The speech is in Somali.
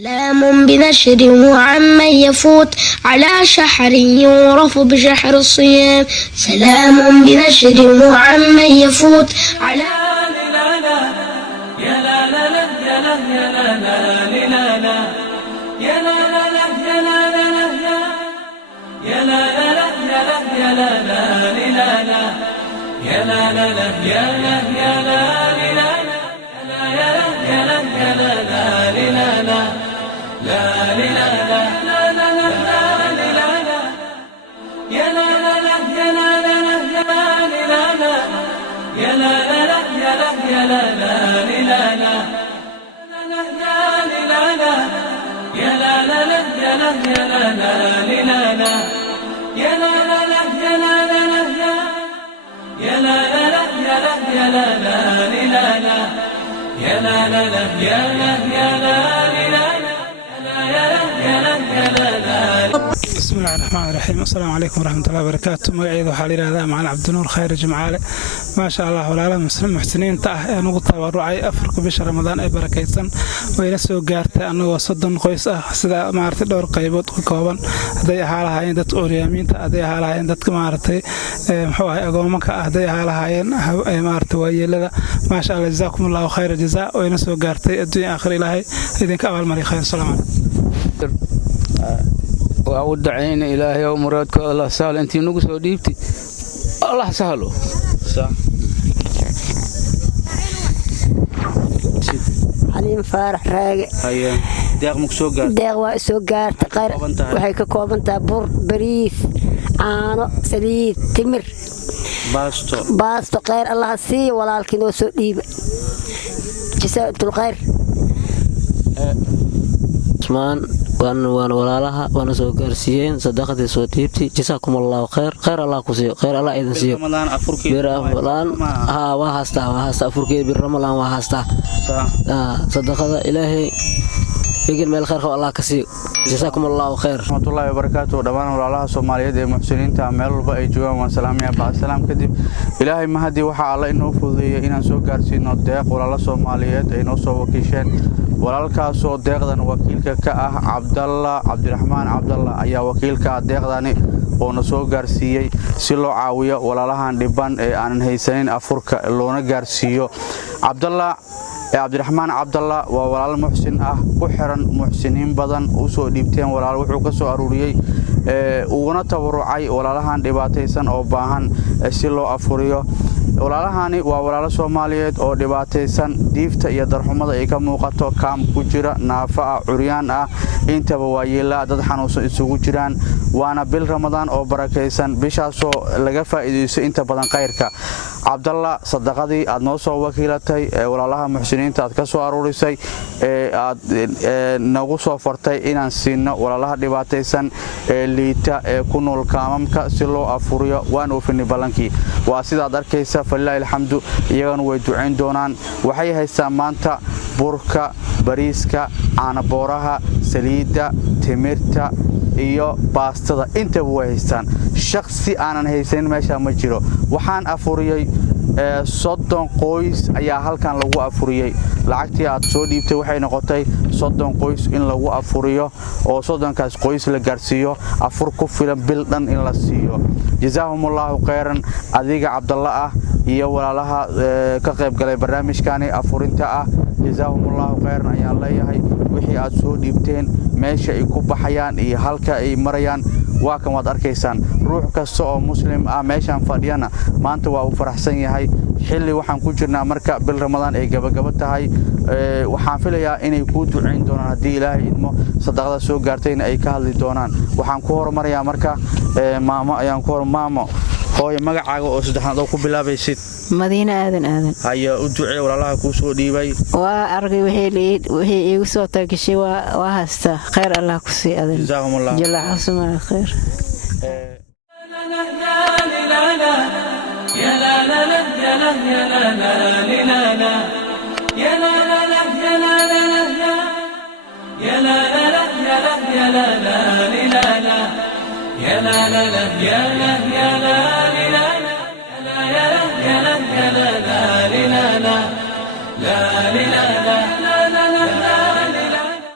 سلام بنشر وعمن يفوت على شحر يعرف بشحر الصيام. سلام بنشر وعمن يفوت على بسم الله الرحمن الرحيم. السلام عليكم ورحمة الله وبركاته. مقعد وحالي هذا مع عبد النور خير جمعالة ما شاء الله ولا مسلم محسنين تاه نقطة ورعي أفرق بش رمضان أي بركيتن وينسوا جارت أنه وصدن قيس سدا ما عرفت دور قيبات كوبان هذي حالها عندت أوريامين هذي حالها عندت ما عرفت محوها أقومك هذي حالها عين ما عرفت ويلا ما شاء الله جزاكم الله خير الجزاء وينسوا جارت الدنيا آخر إلهي إذن كأول مري خير. السلام عليكم. وأود عين إلهي ومرادك الله سهل أنتي نقص وديبتي الله سهله صح. حليم فارح راجع هيا داغ مكسوقات داغ وسوقات تقر waxay ka kooban tahay bur bariis caano saliid timir baasto qeyr Allah sii walaalkiin oo soo dhiiba jazaatul khayr usmaan waan walaalaha waan soo gaarsiiyeen sadaqadii soo dhiibtay jazaakumullahu khayr Allah ku siiyo khayr Allah idin siiyo ramadan afurkii ramadan waa haasta afurkii bir ramadan waa haasta sadaqada ilaahay igin meel khayr Allah ka siiyo jazaakumullahu khayr. rahmatullahi wa barakatuh. dhamaan walaalaha Soomaaliyeed ee muxsiniinta meel walba ay joogaan waan salaamayaa baa salaam kadib ilaahay mahadi waxa alla inoo fududeeyay inaan soo gaarsiino deeq walaalaha Soomaaliyeed ay noo soo wakiisheen walaalkaas oo deeqdan wakiilka ka ah Cabdiraxmaan Cabdalla ayaa wakiilka deeqdani oo na soo gaarsiiyay si loo caawiyo walaalahan dhiban ee aan haysanin afurka loona gaarsiiyo. Cabdiraxmaan Cabdalla waa walaal muxsin ah ku xiran muxsiniin badan u soo dhiibteen walaal wuxuu ka soo aruuriyay uguna tabarucay walaalahan dhibaataysan oo baahan si loo afuriyo. walaalahani waa walaalo Soomaaliyeed oo dhibaataysan diifta iyo darxumada ay ka muuqato kaam ku jira naafa curyaan ah intaba waa yeelaa dad xanuunsan isugu jiraan waana bil Ramadan oo barakaysan bishaasoo laga faa'iideysto inta badan khayrka. Cabdalla sadaqadii aad noo soo wakiilatay walaalaha muxsiniinta aad ka soo aruurisay aad nagu soo fartay inaan siino walaalaha dhibaataysan liita ku nool kaamamka si loo afuriyo waan oofini balankii waa sidaad arkaysa fallaahi alxamdu iyagana way duceyn doonaan waxay haystaan maanta burka bariiska caana booraha saliida timirta iyo baastada inta way haystaan shakhsi aanan haysan meesha ma jiro waxaan afuriyay 30 qoys ayaa halkan lagu afuriyay lacagtii aad soo dhiibtay waxay noqotay 30 qoys in lagu afuriyo oo 30kaas qoys la gaarsiiyo afur ku filan bil dhan in la siiyo. jazaahumullahu khayran adiga Cabdalla ah iyo walaalaha ka qayb galay barnaamijkani afurinta ah jazaahumullahu khayran ayaa leeyahay wixii aad soo dhiibteen meesha ay ku baxayaan iyo halka ay marayaan waa kan waad arkaysaan ruux kasta oo muslim ah meeshan fadhiyana maanta waa uu faraxsan yahay xilli waxaan ku jirnaa marka bil Ramadan ay gabagaba tahay waxaan filayaa inay ku duceyn doonaan hadii Ilaahay idmo sadaqada soo gaartayna ay ka hadli doonaan waxaan ku hormarayaa marka maamo ayaan ku hormaamo hooyo magacaaga oo saddexaad oo ku bilaabaysid مدينة آذن هيا أدعي ولا كوسو ديبي وأرجع وهي يوسف تكشي وهستا خير الله كسي آذن جزاهم الله جل حسنا خير يا لا لا لا يا لا يا لا لا لا لا يا لا لا لا يا لا لا لا يا لا لا لا يا لا يا لا لا لا يا لا لا لا يا لا يا لا